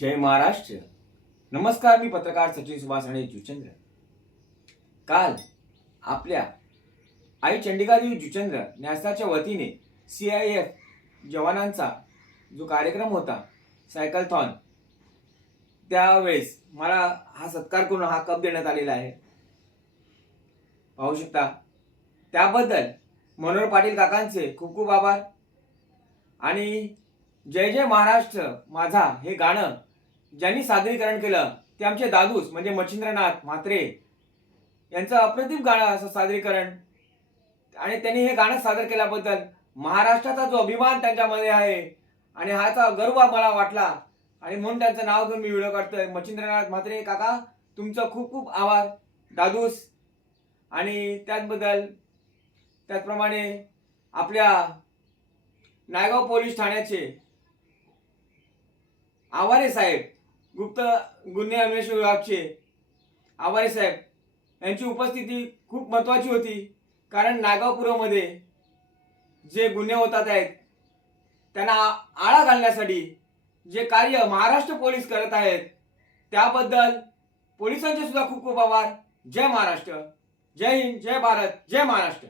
जय महाराष्ट्र. नमस्कार. मी पत्रकार सचिन सुभाष आणि जुचंद्र. काल आपल्या आई चंडिकादेवी जुचंद्र न्यासाच्या वतीने CIF जवानांचा जो कार्यक्रम होता सायकलथॉन, त्यावेळेस मला हा सत्कार करून हा कप देण्यात आलेला आहे. पाहू शकता. त्याबद्दल मनोहर पाटील काकांचे खूप खूप आभार. आणि जय जय महाराष्ट्र माझा हे गाणं ज्यांनी सादरीकरण केलं ते आमचे दादूस म्हणजे मच्छिंद्रनाथ म्हात्रे यांचं अप्रतिम गाणं असं सादरीकरण. आणि त्यांनी हे गाणं सादर केल्याबद्दल महाराष्ट्राचा जो अभिमान त्यांच्यामध्ये आहे आणि हाचा गर्व मला वाटला आणि म्हणून त्यांचं नाव घेऊन मी व्हिडिओ काढतोय. मच्छिंद्रनाथ म्हात्रे काका, तुमचं खूप खूप आभार. दादूस. आणि त्याचप्रमाणे आपल्या नायगाव पोलीस ठाण्याचे आवारे साहेब, गुप्त गुन्हे अन्वेषण विभागाचे आवारे साहेब यांची उपस्थिती खूप महत्त्वाची होती. कारण नायगाव पूर्वमध्ये जे गुन्हे होतात आहेत त्यांना आळा घालण्यासाठी जे कार्य महाराष्ट्र पोलीस करत आहेत त्याबद्दल पोलिसांचे सुद्धा खूप खूप आभार. जय महाराष्ट्र. जय हिंद. जय भारत. जय महाराष्ट्र.